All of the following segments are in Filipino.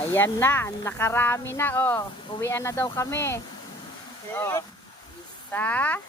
ayan na. Nakarami na, oh. Uwian na daw kami. Oh. Isa,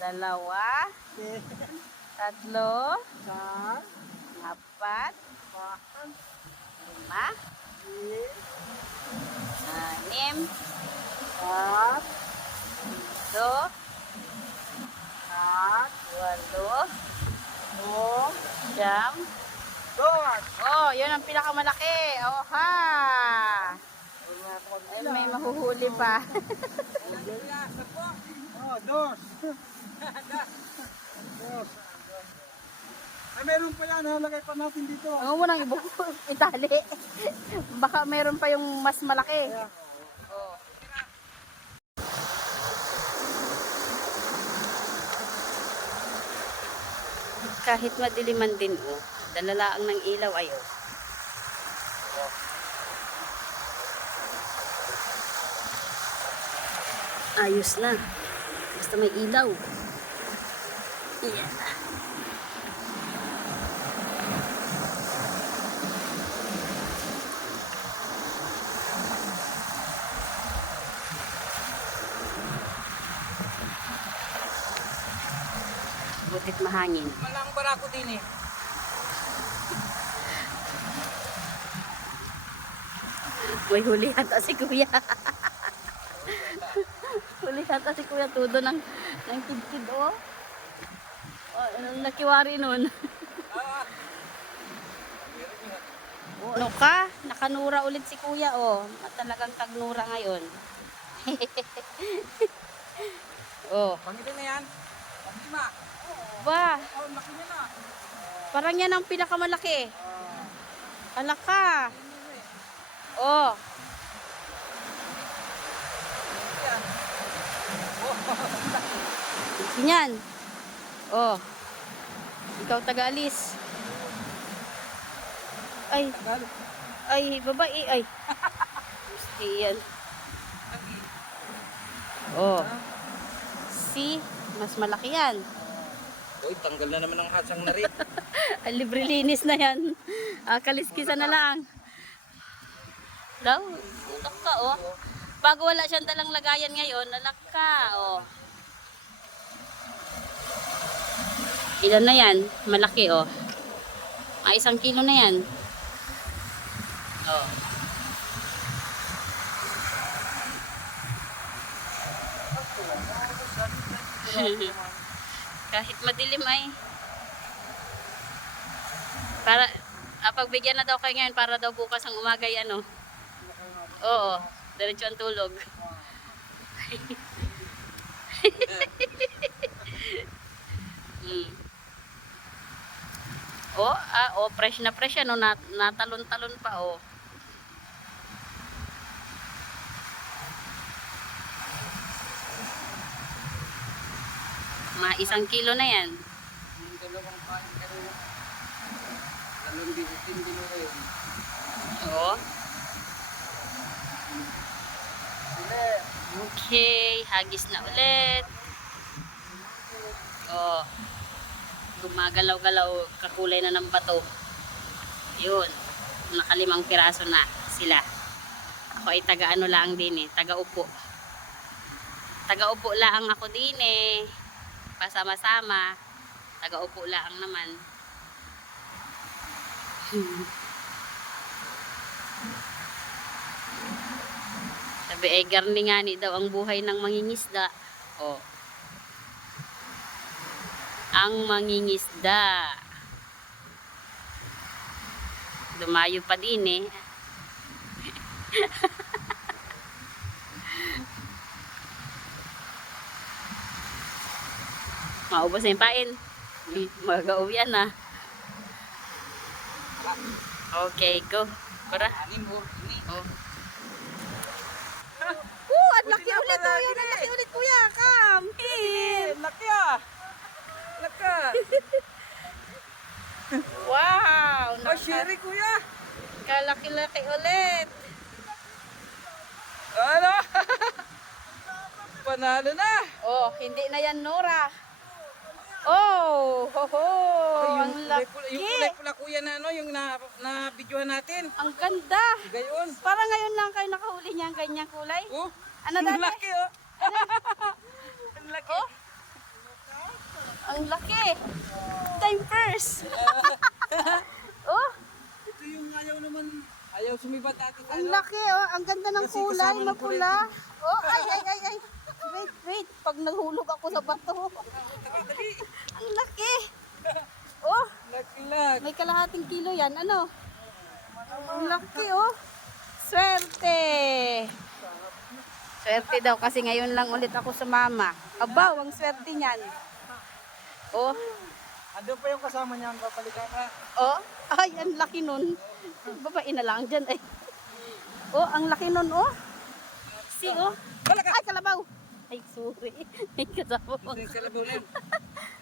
dalawa, tatlo, apat, lima, anim, pito, walo, siyam. Oh, yun ang pinakamalaki. Oh, ha. Ay, may mahuhuli pa. Oh, dos. dos. Ay, meron pa yan. Halagay pa natin dito. Huwag mo nang ibu- itali. Baka meron pa yung mas malaki. Oh. Kahit madiliman din, oh. Dalalaang ng ilaw ay, oh. Ayos na. Basta may ilaw. Yan. Butit mahangin. Malang barako din eh. May huli ata si kuya. huli ata si kuya tudo ng, ng kidkid oh. Oh, nakiwari nun? oh, ano ka? Nakanura ulit si kuya oh. At Talagang tagnura ngayon. oh, Pangiti na yan. Lima. ba? Oh, laki na. Parang yan ang pinakamalaki. Alaka. Oh, Yan. Ganyan. Oh. Ikaw taga-alis. Ay, ay, babae, ay. Gusti yan. Oh. Si, mas malaki yan. Uy, tanggal na naman ang hasang na rin. Libre linis na yan. Ah, kaliskisa na lang. Daw, ulak ka, oh. Bago wala siyang dalang lagayan ngayon, nalak ka, oh. Ilan na yan? Malaki, oh. Ah, isang kilo na yan. Oh. Kahit madilim ay. Para, ah, pagbigyan na daw kayo ngayon para daw bukas ang umaga ay ano. Oo, diretso ang tulog. mm. Oh, ah, oh, fresh na fresh ano, nat natalon-talon pa oh. Mga isang kilo na yan. Dalawang rin. Dalawang bihitin din mo yun. Oo. Sile. Okay, hagis na ulit. Oh. Gumagalaw-galaw, kakulay na ng bato. Yun. Nakalimang piraso na sila. Ako ay taga ano lang din eh, taga upo. Taga upo lang ako din eh. Pasama-sama. Taga upo lang naman. Sabi ay garni nga ni daw ang buhay ng mangingisda. Oh. Ang mangingisda. Lumayo pa din eh. Maubos na yung pain. Mag-auwian na. Okay, go. Mo. Ini. Oh. Oh, at laki ulit oh. Gine. at laki ulit kuya. Come. Eh, laki ah. Laki. Wow. Oh, Naka, sherry kuya. kalaki-laki ulit. Ano? Panalo na. Oh, hindi na yan Nora. Oh, ho, ho. Ay, ang yung kulay laki. pula, yung kulay pula kuya na ano, yung na, na videohan natin. Ang ganda. Gayon. Parang ngayon lang kayo nakahuli niya ang ganyang kulay. Oh, Ano ang dati? laki oh. ang laki. Oh. Ang laki. Time first. oh, Ito yung ayaw naman, ayaw sumibat dati sa ang ano. laki oh. Ang ganda ng Kasi kulay, kasama ng mapula. Oh, ay, ay, ay, ay. Wait, wait. Pag naghulog ako sa bato. Ang laki. Oh, laki lang. may kalahating kilo yan. Ano? Ang laki oh. Swerte. Swerte daw kasi ngayon lang ulit ako sa mama. Abaw, ang swerte niyan. Oh, Ando pa yung kasama niya, ang papalitan ka. oh. Ay, ang laki nun. Babae na lang dyan. Ay. Oh, ang laki nun oh. Si oh. Ay, kalabaw. Ay, sorry. May kasama Ito yung kalabaw na yun.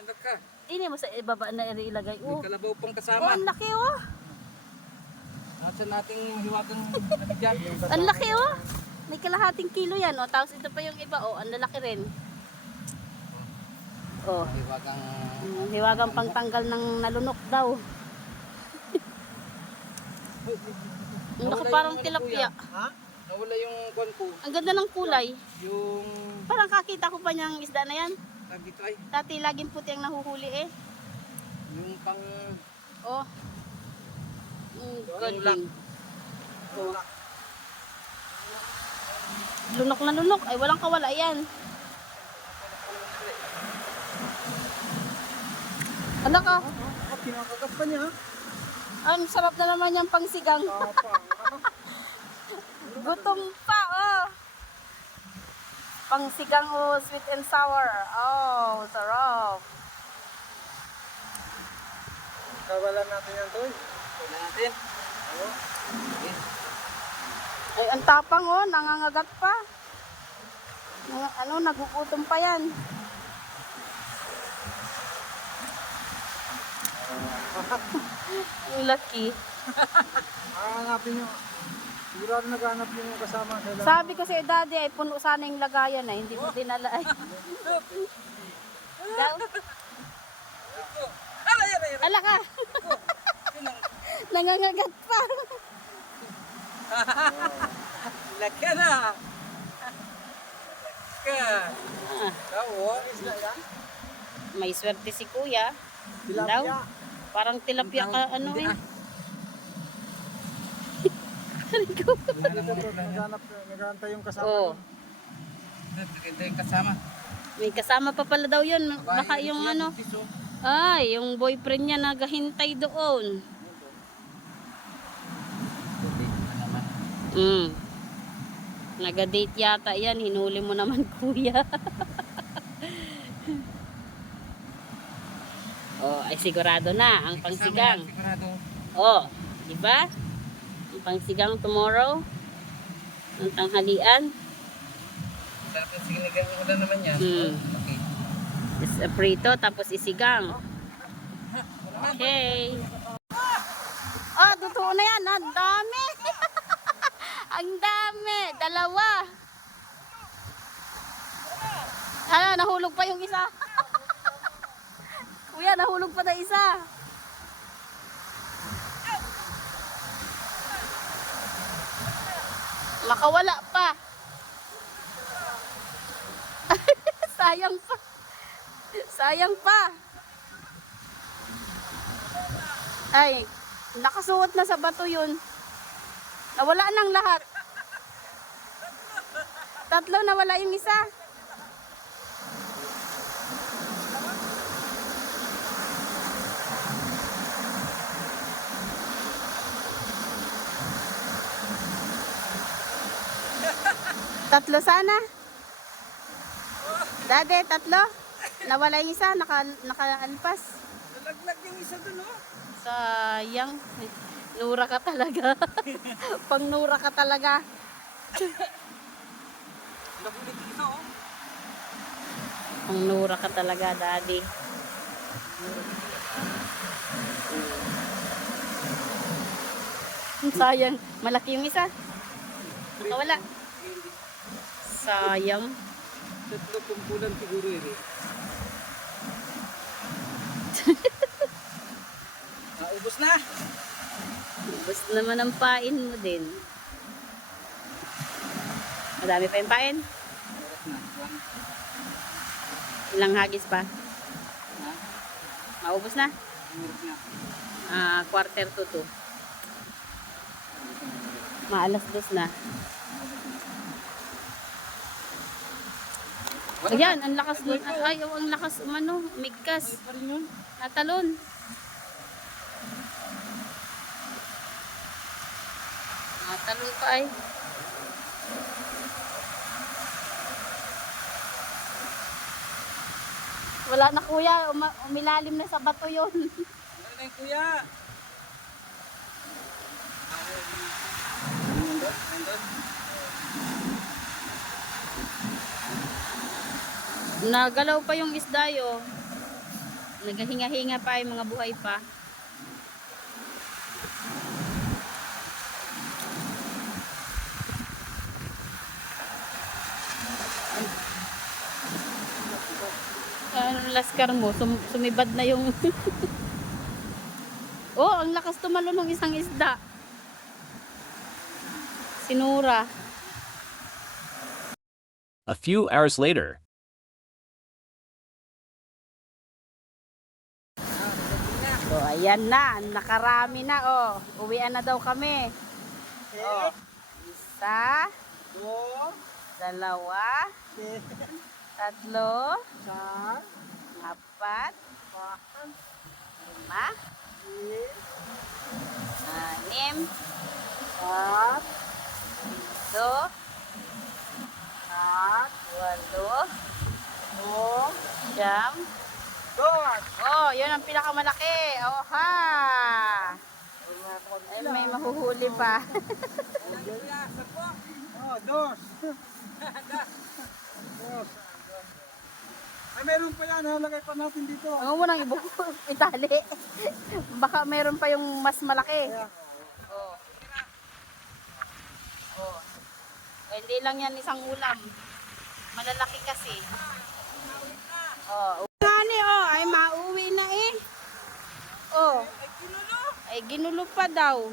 Nandap ka. Ini mo sa ibaba na ilagay. May Oh, kalabaw pang oh kasama. ang laki oh. Nasa nating hiwagang dyan. Ang laki oh. May kalahating kilo yan oh. Tapos ito pa yung iba oh. Ang lalaki rin. Oh. Hiwagang... Mm, Hiwagang pangtanggal ng nalunok daw. Ang laki parang tilapia. Ha? Nawala yung kwan ko. Ang ganda ng kulay. Yung... Parang kakita ko pa niyang isda na yan. Tag dito ay. Dati laging puti ang nahuhuli eh. Yung pang... Oh. Mm, galing. Oh. Lunok na lunok. Ay, walang kawala yan. Ano ka? Oh, kinakagat pa niya. Ang sarap na naman yung pangsigang. Gutom. Pangsigang oh, sweet and sour. Oh, sarap. Kawalan natin yan, Toy. Kawalan natin. Oo. Ay, ang tapang oh, nangangagat pa. Ano, nagugutom pa yan. Ang laki. Hahanapin nyo. Sigurado naghanap yung kasama. Kailangan. Sabi ko si daddy ay puno sana yung lagayan ay hindi mo dinala ay. Daw. Ala. Ala ka. Nangangagat pa. Laki na. Ka. Ah, Tawo. Isla yan? may swerte si kuya. Daw. Parang tilapia ka ano eh. Naghanap, naghahantay yung kasama. Oh, Maganda yung kasama. may kasama pa pala daw yun. Baka yung ano. Ay, yung boyfriend niya naghahintay doon. Mm. Naga-date yata yan. Hinuli mo naman, kuya. oh, ay sigurado na ang pangsigang. Oh, di ba? Ang pangsigang tomorrow. Ang tanghalian. Yung sinigang ko na naman yan. Hmm. Okay. Is a prito tapos isigang. Okay. Ah, totoo na yan. Ang dami. Ang dami. Dalawa. Ano, nahulog pa yung isa. Kuya, nahulog pa na isa. Makawala pa. Sayang pa. Sayang pa. Ay, nakasuot na sa bato yun. Nawala nang lahat. Tatlo nawala yung isa. Tatlo sana. Dade, tatlo. Nawala yung isa, naka, nakaalpas. Nalaglag yung isa dun, oh. Sayang. Nura ka talaga. Pang nura ka talaga. Nagulit isa, oh. Pang nura ka talaga, daddy. Sayang. Malaki yung isa. Nakawala. Sayang. Tatlo kumpulan siguro yun eh. Ah, Naubos na. Ubus naman ang pain mo din. Madami pa yung pain. Ilang hagis pa? Ha? Maubos na? Na. Ah, quarter to two. Maalas dos na. Ayan, ang lakas nun. Ay, oh, ang lakas umano. Migkas. Natalon. Natalon pa ay. Wala na kuya, Uma- umilalim na sa bato yon. Wala na yung kuya. Nandun? Nandun? Nagalaw pa yung isda yo. Naghahinga-hinga pa yung mga buhay pa. Ano laskar mo? Sum- sumibad na yung... oh, ang lakas tumalon ng isang isda. Sinura. A few hours later. Ayan na. Nakarami na, oh. Uwian na daw kami. Oh. Isa, Dua. dalawa, tatlo, apat, lima, anim, pito, walo, siyam. Dot. Oh, yun ang pinakamalaki. Oh, ha! Ay, may mahuhuli pa. Oh, dos. dos. Ay, meron pa yan. Nalagay pa natin dito. Ang mo nang ibuko, itali. Baka mayroon pa yung mas malaki. Oh. Oh. Eh, hindi lang yan isang ulam. Malalaki kasi. Oh. Oh, ay mauwi na eh. Oh. Ay ginulo pa daw.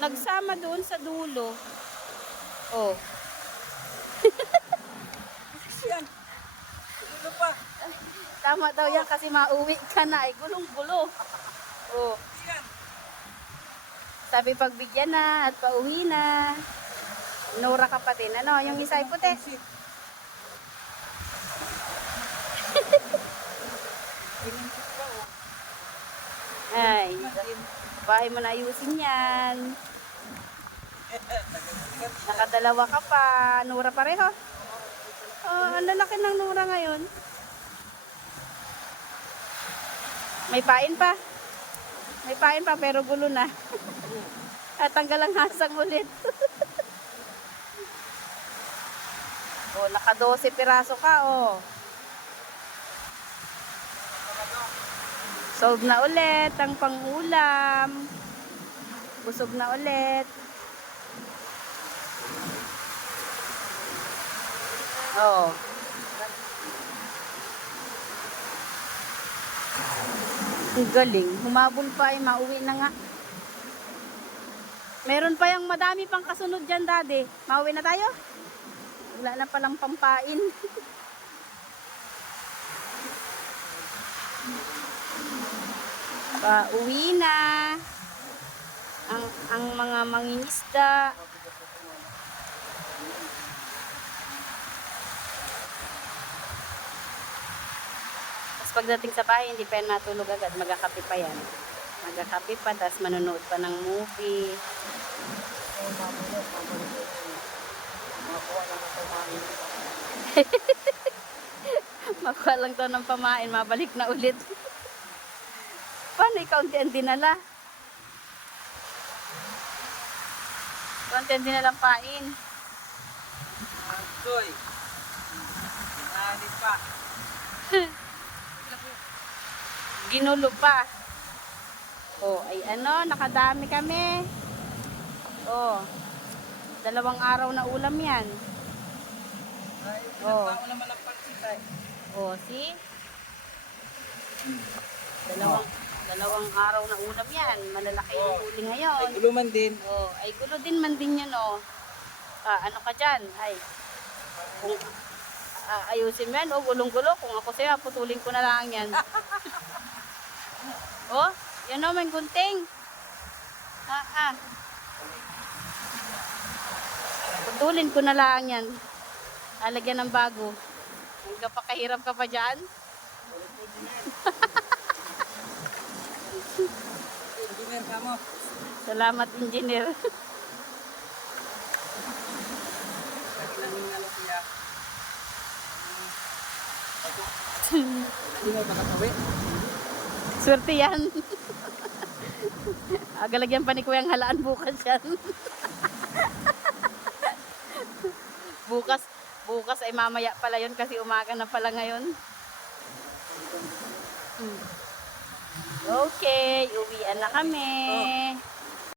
Nagsama doon sa dulo. Oh. Yan. Ito pa. Tama daw yan kasi mauwi ka na. Ay gulong-gulo. Oh. Yan. Sabi pagbigyan na at pauwi na. Nora ka pa din. Ano, yung isa ay puti. Ay, bahay mo na ayusin yan. Nakadalawa ka pa. Nora pareho. Oh, ang lalaki ng Nora ngayon. May pain pa. May pain pa pero gulo na. At tanggal ang hasang ulit. oh, naka 12 piraso ka, oh. Solve na ulit ang pangulam. Busog na ulit. Oh. Ang galing. Humabol pa ay mauwi na nga. Meron pa yung madami pang kasunod dyan, daddy. Mauwi na tayo? Wala na palang pampain. Pauwi na. Ang, ang mga mangingisda. Tapos pagdating sa bahay, hindi pa yan matulog agad. Magkakape pa yan. Magkakape pa, tapos manonood pa ng movie. Makuha lang to ng pamain, mabalik na ulit. Ikaw hindi ang dinala? Konti ang dinalang pain. Soy. Nani pa. Ginulo pa. Oh, ay ano, nakadami kami. Oh. Dalawang araw na ulam 'yan. Ay, Oh. naman ang pansit ay. Oh, see? Dalawang Dalawang araw na ulam yan. Malalaki yung huli Ay, ngayon. guluman din. Oh, ay gulo din man din yan, oh. Ah, ano ka dyan? Ay, kung ah, ayusin mo yan, oh, gulong-gulo. Kung ako sa'yo, putulin ko na lang yan. oh, yan o, may gunting. Ah, ah. Putulin ko na lang yan. Alagyan ng bago. Hanggang pa kahirap ka pa dyan. Engineer ka mo. Salamat, engineer. Swerte yan. Agalagyan pa ni Kuya ang halaan bukas yan. bukas, bukas ay mamaya pala yun kasi umaga na pala ngayon. Okay, uwian na kami.